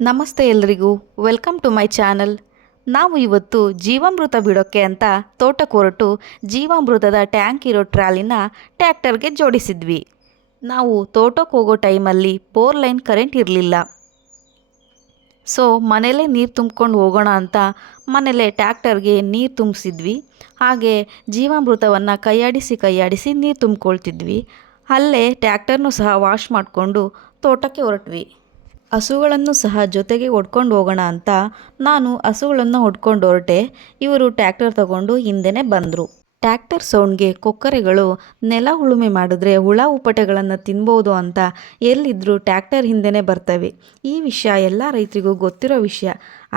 ನಮಸ್ತೆ ಎಲ್ರಿಗೂ, welcome to my channel. ನಾವು ಇವತ್ತು ಜೀವಾಮೃತ ಬಿಡೋಕ್ಕೆ ಅಂತ ತೋಟಕ್ಕೆ ಹೊರಟು ಜೀವಾಮೃತದ ಟ್ಯಾಂಕ್ ಇರೋ ಟ್ರಾಲಿನ ಟ್ರ್ಯಾಕ್ಟರ್ಗೆ ಜೋಡಿಸಿದ್ವಿ. ನಾವು ತೋಟಕ್ಕೆ ಹೋಗೋ ಟೈಮಲ್ಲಿ ಬೋರ್ ಲೈನ್ ಕರೆಂಟ್ ಇರಲಿಲ್ಲ. ಸೊ ಮನೇಲೇ ನೀರು ತುಂಬ್ಕೊಂಡು ಹೋಗೋಣ ಅಂತ ಮನೇಲೇ ಟ್ಯಾಕ್ಟರ್ಗೆ ನೀರು ತುಂಬಿಸಿದ್ವಿ. ಹಾಗೆ ಜೀವಾಮೃತವನ್ನು ಕೈಯಾಡಿಸಿ ನೀರು ತುಂಬ್ಕೊಳ್ತಿದ್ವಿ. ಅಲ್ಲೇ ಟ್ಯಾಕ್ಟರ್ನೂ ಸಹ ವಾಶ್ ಮಾಡಿಕೊಂಡು ತೋಟಕ್ಕೆ ಹೊರಟ್ವಿ. ಹಸುಗಳನ್ನು ಸಹ ಜೊತೆಗೆ ಹೊಡ್ಕೊಂಡು ಹೋಗೋಣ ಅಂತ ನಾನು ಹಸುಗಳನ್ನು ಹೊಡ್ಕೊಂಡು ಹೊರಟೆ. ಇವರು ಟ್ಯಾಕ್ಟರ್ ತಗೊಂಡು ಹಿಂದೆನೇ ಬಂದರು. ಟ್ಯಾಕ್ಟರ್ ಸೌಂಡ್ಗೆ ಕೊಕ್ಕರೆಗಳು ನೆಲ ಉಳುಮೆ ಮಾಡಿದ್ರೆ ಹುಳ ಉಪಟೆಗಳನ್ನು ತಿನ್ಬೋದು ಅಂತ ಎಲ್ಲಿದ್ದರೂ ಟ್ಯಾಕ್ಟರ್ ಹಿಂದೆನೇ ಬರ್ತವೆ. ಈ ವಿಷಯ ಎಲ್ಲ ರೈತರಿಗೂ ಗೊತ್ತಿರೋ ವಿಷಯ.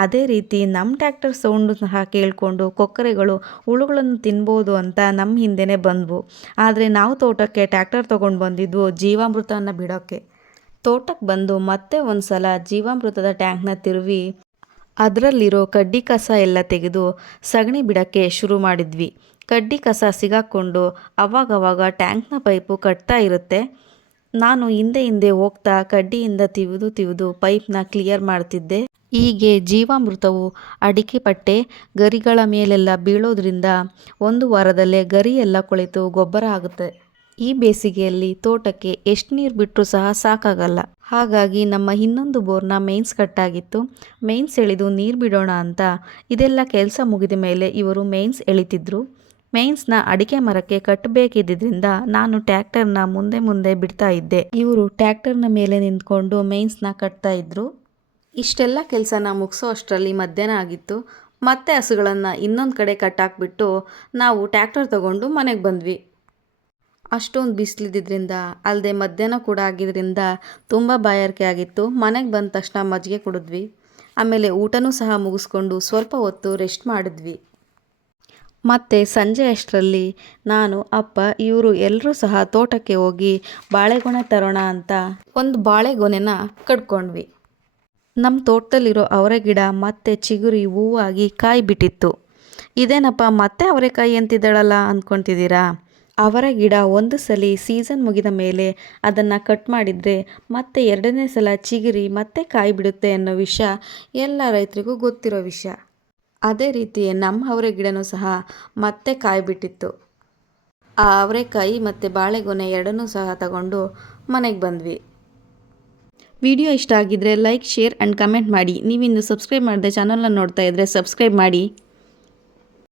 ಅದೇ ರೀತಿ ನಮ್ಮ ಟ್ಯಾಕ್ಟರ್ ಸೌಂಡು ಸಹ ಕೇಳಿಕೊಂಡು ಕೊಕ್ಕರೆಗಳು ಹುಳುಗಳನ್ನು ತಿನ್ಬೋದು ಅಂತ ನಮ್ಮ ಹಿಂದೆನೇ ಬಂದವು. ಆದರೆ ನಾವು ತೋಟಕ್ಕೆ ಟ್ಯಾಕ್ಟರ್ ತೊಗೊಂಡು ಬಂದಿದ್ವು ಜೀವಾಮೃತವನ್ನು ಬಿಡೋಕ್ಕೆ. ತೋಟಕ್ಕೆ ಬಂದು ಮತ್ತೆ ಒಂದು ಸಲ ಜೀವಾಮೃತದ ಟ್ಯಾಂಕ್ನ ತಿರುವಿ ಅದರಲ್ಲಿರೋ ಕಡ್ಡಿ ಕಸ ಎಲ್ಲ ತೆಗೆದು ಸಗಣಿ ಬಿಡೋಕ್ಕೆ ಶುರು ಮಾಡಿದ್ವಿ. ಕಡ್ಡಿ ಕಸ ಸಿಗಾಕ್ಕೊಂಡು ಅವಾಗವಾಗ ಟ್ಯಾಂಕ್ನ ಪೈಪು ಕಟ್ತಾ ಇರುತ್ತೆ. ನಾನು ಹಿಂದೆ ಹೋಗ್ತಾ ಕಡ್ಡಿಯಿಂದ ತಿವಿದು ಪೈಪ್ನ ಕ್ಲಿಯರ್ ಮಾಡ್ತಿದ್ದೆ. ಹೀಗೆ ಜೀವಾಮೃತವು ಅಡಿಕೆ ಪಟ್ಟೆ ಗರಿಗಳ ಮೇಲೆಲ್ಲ ಬೀಳೋದ್ರಿಂದ ಒಂದು ವಾರದಲ್ಲೇ ಗರಿ ಎಲ್ಲ ಕೊಳೆತು ಗೊಬ್ಬರ ಆಗುತ್ತೆ. ಈ ಬೇಸಿಗೆಯಲ್ಲಿ ತೋಟಕ್ಕೆ ಎಷ್ಟು ನೀರು ಬಿಟ್ಟರೂ ಸಹ ಸಾಕಾಗಲ್ಲ. ಹಾಗಾಗಿ ನಮ್ಮ ಇನ್ನೊಂದು ಬೋರ್ನ ಮೇನ್ಸ್ ಕಟ್ಟಾಗಿತ್ತು. ಮೇನ್ಸ್ ಎಳೆದು ನೀರು ಬಿಡೋಣ ಅಂತ ಇದೆಲ್ಲ ಕೆಲಸ ಮುಗಿದ ಮೇಲೆ ಇವರು ಮೇನ್ಸ್ ಎಳಿತಿದ್ರು. ಮೇನ್ಸ್ನ ಅಡಿಕೆ ಮರಕ್ಕೆ ಕಟ್ಟಬೇಕಿದ್ದರಿಂದ ನಾನು ಟ್ಯಾಕ್ಟರ್ನ ಮುಂದೆ ಬಿಡ್ತಾ ಇದ್ದೆ. ಇವರು ಟ್ಯಾಕ್ಟರ್ನ ಮೇಲೆ ನಿಂತ್ಕೊಂಡು ಮೇನ್ಸ್ನ ಕಟ್ತಾ ಇದ್ರು. ಇಷ್ಟೆಲ್ಲ ಕೆಲಸನ ಮುಗಿಸೋ ಅಷ್ಟರಲ್ಲಿ ಮಧ್ಯಾಹ್ನ ಆಗಿತ್ತು. ಮತ್ತೆ ಹಸುಗಳನ್ನು ಇನ್ನೊಂದು ಕಡೆ ಕಟ್ಟಾಕ್ಬಿಟ್ಟು ನಾವು ಟ್ಯಾಕ್ಟರ್ ತಗೊಂಡು ಮನೆಗೆ ಬಂದ್ವಿ. ಅಷ್ಟೊಂದು ಬಿಸಿಲಿದ್ದಿದ್ದರಿಂದ ಅಲ್ಲದೆ ಮಧ್ಯಾಹ್ನ ಕೂಡ ಆಗಿದ್ದರಿಂದ ತುಂಬ ಬಾಯಾರಿಕೆ ಆಗಿತ್ತು. ಮನೆಗೆ ಬಂದ ತಕ್ಷಣ ಮಜ್ಜಿಗೆ ಕುಡಿದ್ವಿ. ಆಮೇಲೆ ಊಟನೂ ಸಹ ಮುಗಿಸ್ಕೊಂಡು ಸ್ವಲ್ಪ ಹೊತ್ತು ರೆಸ್ಟ್ ಮಾಡಿದ್ವಿ. ಮತ್ತು ಸಂಜೆ ಅಷ್ಟರಲ್ಲಿ ನಾನು ಅಪ್ಪ ಇವರು ಎಲ್ಲರೂ ಸಹ ತೋಟಕ್ಕೆ ಹೋಗಿ ಬಾಳೆಗೊನೆ ತರೋಣ ಅಂತ ಒಂದು ಬಾಳೆಗೊನೆನ ಕಡ್ಕೊಂಡ್ವಿ. ನಮ್ಮ ತೋಟದಲ್ಲಿರೋ ಅವರೆ ಗಿಡ ಮತ್ತೆ ಚಿಗುರಿ ಹೂವಾಗಿ ಕಾಯಿ ಬಿಟ್ಟಿತ್ತು. ಇದೇನಪ್ಪ ಮತ್ತೆ ಅವರೆಕಾಯಿ ಅಂತಿದ್ದಾಳಲ್ಲ ಅಂದ್ಕೊತಿದ್ದೀರಾ? ಅವರ ಗಿಡ ಒಂದು ಸಲ ಸೀಸನ್ ಮುಗಿದ ಮೇಲೆ ಅದನ್ನು ಕಟ್ ಮಾಡಿದರೆ ಮತ್ತೆ ಎರಡನೇ ಸಲ ಚಿಗುರಿ ಮತ್ತೆ ಕಾಯಿ ಬಿಡುತ್ತೆ ಅನ್ನೋ ವಿಷಯ ಎಲ್ಲ ರೈತರಿಗೂ ಗೊತ್ತಿರೋ ವಿಷಯ. ಅದೇ ರೀತಿ ನಮ್ಮ ಅವರೆ ಗಿಡನೂ ಸಹ ಮತ್ತೆ ಕಾಯಿ ಬಿಟ್ಟಿತ್ತು. ಆ ಅವರೆಕಾಯಿ ಮತ್ತು ಬಾಳೆಗೊನೆ ಎರಡನ್ನೂ ಸಹ ತಗೊಂಡು ಮನೆಗೆ ಬಂದ್ವಿ. ವಿಡಿಯೋ ಇಷ್ಟ ಆಗಿದ್ದರೆ ಲೈಕ್, ಶೇರ್ ಆ್ಯಂಡ್ ಕಮೆಂಟ್ ಮಾಡಿ. ನೀವಿನ್ನು ಸಬ್ಸ್ಕ್ರೈಬ್ ಮಾಡದೆ ಚಾನಲ್ನ ನೋಡ್ತಾ ಇದ್ದರೆ ಸಬ್ಸ್ಕ್ರೈಬ್ ಮಾಡಿ.